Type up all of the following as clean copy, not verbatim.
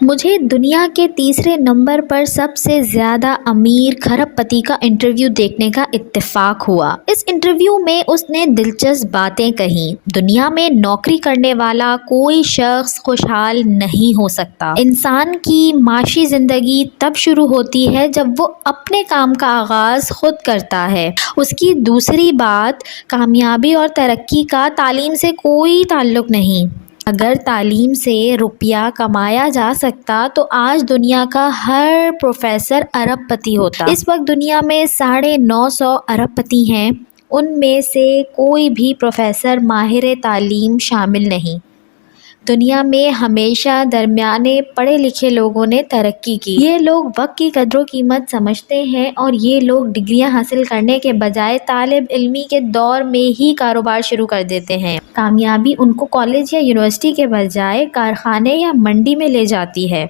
مجھے دنیا کے تیسرے نمبر پر سب سے زیادہ امیر کھرب پتی کا انٹرویو دیکھنے کا اتفاق ہوا۔ اس انٹرویو میں اس نے دلچسپ باتیں کہیں۔ دنیا میں نوکری کرنے والا کوئی شخص خوشحال نہیں ہو سکتا۔ انسان کی معاشی زندگی تب شروع ہوتی ہے جب وہ اپنے کام کا آغاز خود کرتا ہے۔ اس کی دوسری بات، کامیابی اور ترقی کا تعلیم سے کوئی تعلق نہیں۔ اگر تعلیم سے روپیہ کمایا جا سکتا تو آج دنیا کا ہر پروفیسر ارب پتی ہوتا۔ اس وقت دنیا میں 950 ارب پتی ہیں۔ ان میں سے کوئی بھی پروفیسر ماہر تعلیم شامل نہیں۔ دنیا میں ہمیشہ درمیانے پڑھے لکھے لوگوں نے ترقی کی۔ یہ لوگ وقت کی قدر و قیمت سمجھتے ہیں اور یہ لوگ ڈگریاں حاصل کرنے کے بجائے طالب علمی کے دور میں ہی کاروبار شروع کر دیتے ہیں۔ کامیابی ان کو کالج یا یونیورسٹی کے بجائے کارخانے یا منڈی میں لے جاتی ہے۔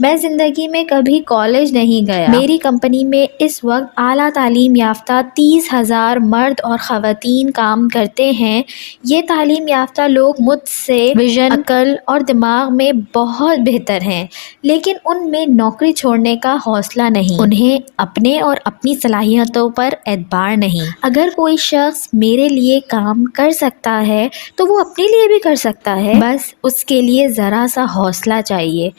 میں زندگی میں کبھی کالج نہیں گیا۔ میری کمپنی میں اس وقت اعلیٰ تعلیم یافتہ 30,000 مرد اور خواتین کام کرتے ہیں۔ یہ تعلیم یافتہ لوگ مجھ سے وژن، عقل اور دماغ میں بہت بہتر ہیں، لیکن ان میں نوکری چھوڑنے کا حوصلہ نہیں۔ انہیں اپنے اور اپنی صلاحیتوں پر اعتبار نہیں۔ اگر کوئی شخص میرے لیے کام کر سکتا ہے تو وہ اپنے لیے بھی کر سکتا ہے، بس اس کے لیے ذرا سا حوصلہ چاہیے۔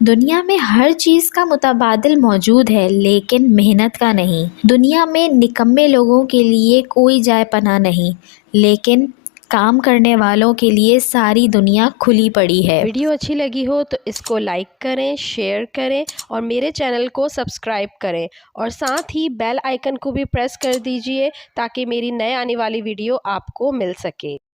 دنیا میں ہر چیز کا متبادل موجود ہے، لیکن محنت کا نہیں۔ دنیا میں نکمے لوگوں کے لیے کوئی جائے پناہ نہیں، لیکن کام کرنے والوں کے لیے ساری دنیا کھلی پڑی ہے۔ ویڈیو اچھی لگی ہو تو اس کو لائک کریں، شیئر کریں اور میرے چینل کو سبسکرائب کریں اور ساتھ ہی بیل آئیکن کو بھی پریس کر دیجئے تاکہ میری نئے آنے والی ویڈیو آپ کو مل سکے۔